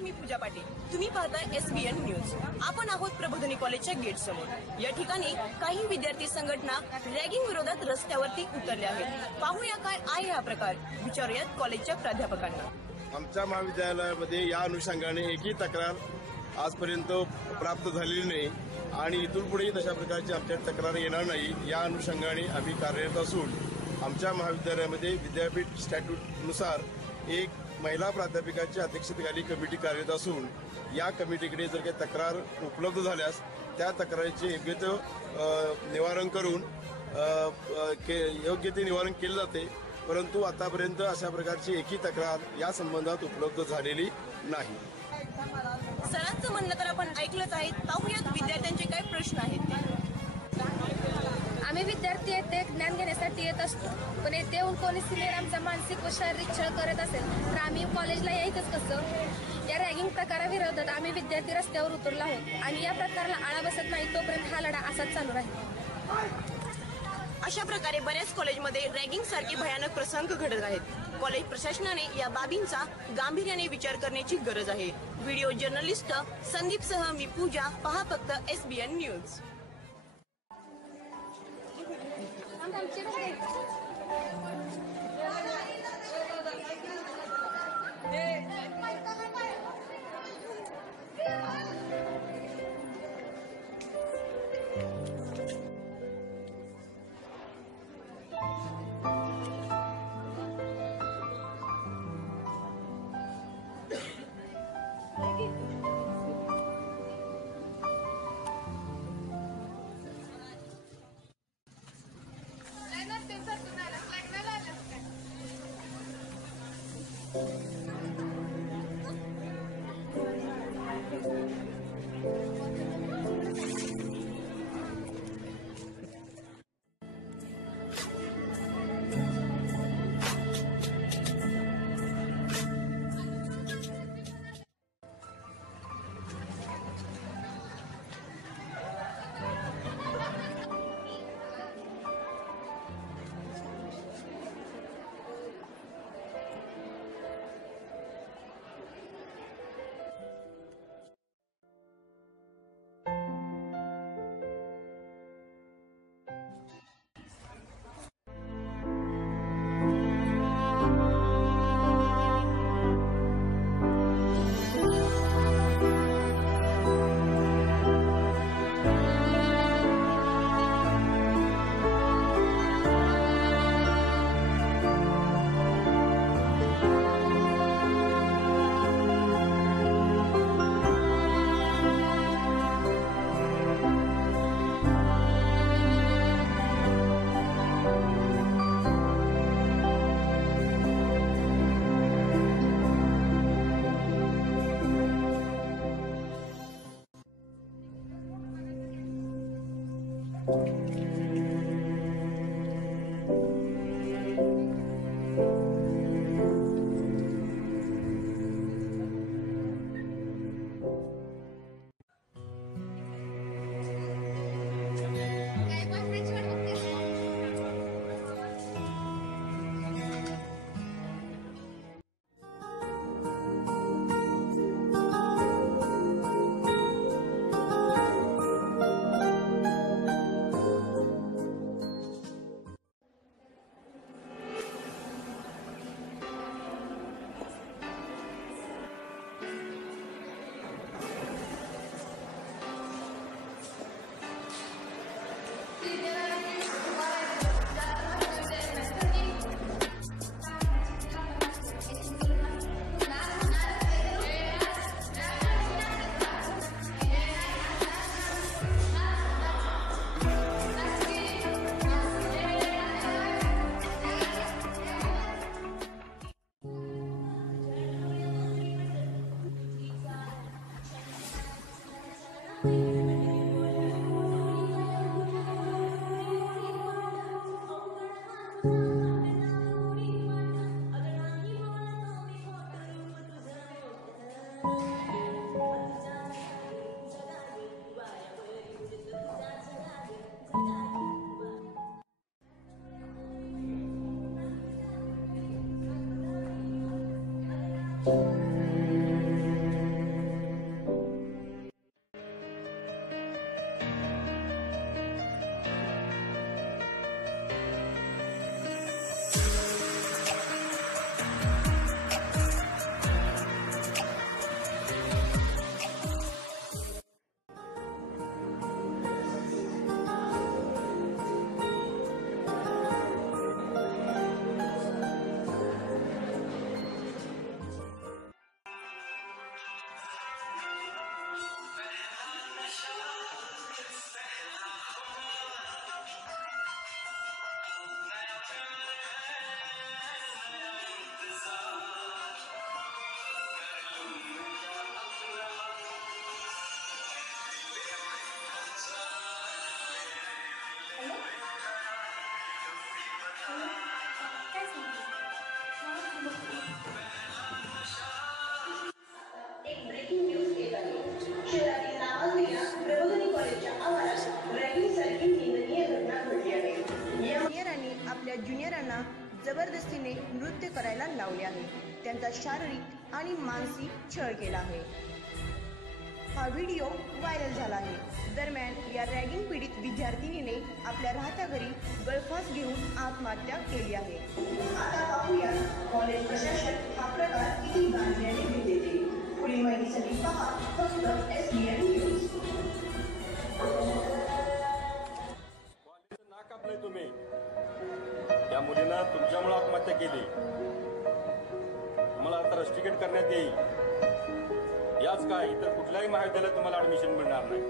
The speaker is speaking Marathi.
नमस्कार, मी पूजा पाटील. तुम्ही पाहताय SBN न्यूज. आपण आहोत प्रबोधिनी कॉलेजच्या गेट समोर. या ठिकाणी काही विद्यार्थी संघटना रॅगिंग विरोधात रस्त्यावरती उतरले आहेत. पाहूया काय आहे हा प्रकार, विचारूयात कॉलेजच्या प्राध्यापकांना. आमच्या महाविद्यालयामध्ये या अनुषंगाने एकही तक्रार आजपर्यंत प्राप्त झालेली नाही आणि इथून पुढेही तशा प्रकारची आमच्या तक्रार येणार नाही. या अनुषंगाने आम्ही कार्यरत असून आमच्या महाविद्यालयामध्ये विद्यापीठ स्टॅट्यूटनुसार एक महिला प्राध्यापिकाच्या अध्यक्षतेखाली कमिटी कार्यरत असून या कमिटीकडे जर काही तक्रार उपलब्ध झाल्यास त्या तक्रारीचे योग्य ते निवारण करून योग्य ते निवारण केले जाते. परंतु आतापर्यंत अशा प्रकारची एकही तक्रार या संबंधात उपलब्ध झालेली नाही. सरांचं म्हणणं तर आपण ऐकलंच आहे. पाहूयात विद्यार्थ्यांचे काय प्रश्न आहेत ते. आम्ही विद्यार्थी येथे ज्ञान घेण्यासाठी येत असतो, पण येथे येऊन कोणी सिनियर आमचा मानसिक व शारीरिक छळ करत असेल तर आम्ही कॉलेजला यायचंच कसं? या रॅगिंग प्रकाराविरोधात आम्ही विद्यार्थी रस्त्यावर उतरलो आहोत आणि या प्रकाराला आळा बसत नाही तोपर्यंत हा लढा असाच चालू राहील. अशा प्रकारे बऱ्याच कॉलेजमध्ये रॅगिंग सारखे भयानक प्रसंग घडत आहेत. कॉलेज प्रशासनाने या बाबींचा गांभीर्याने विचार करण्याची गरज आहे. व्हिडिओ जर्नलिस्ट संदीप सह मी पूजा. पहा फक्त SBN न्यूज. ब्रेकिंग न्यूज येत आहे. शहरातील नावाजलेल्या प्रबोधिनी कॉलेजच्या आवारात रॅगिंगसारखी निंदनीय घटना घडली आहे. या सिनियरांनी आपल्या ज्युनियरांना जबरदस्तीने नृत्य करायला लावले आहे. त्यांचा शारीरिक आणि मानसिक छळ केला आहे. हा व्हिडिओ व्हायरल झाला आहे. दरम्यान या रॅगिंग पीडित विद्यार्थिनीने आपल्या राहत्या घरी गळफास घेऊन आत्महत्या केली आहे. आता पाहूया कॉलेज प्रशासन हा प्रकार किती गांभीर्याने घेते. पुढील माहितीसाठी पहा फक्त SBN न्यूज. नाक कापलंय तुम्ही. त्या मुलीनं तुमच्यामुळे आत्महत्या केली. तुम्हाला आता रस्टिकेट करण्यात येईल. याच काय इतर कुठल्याही महाविद्यालयात तुम्हाला ऍडमिशन मिळणार नाही.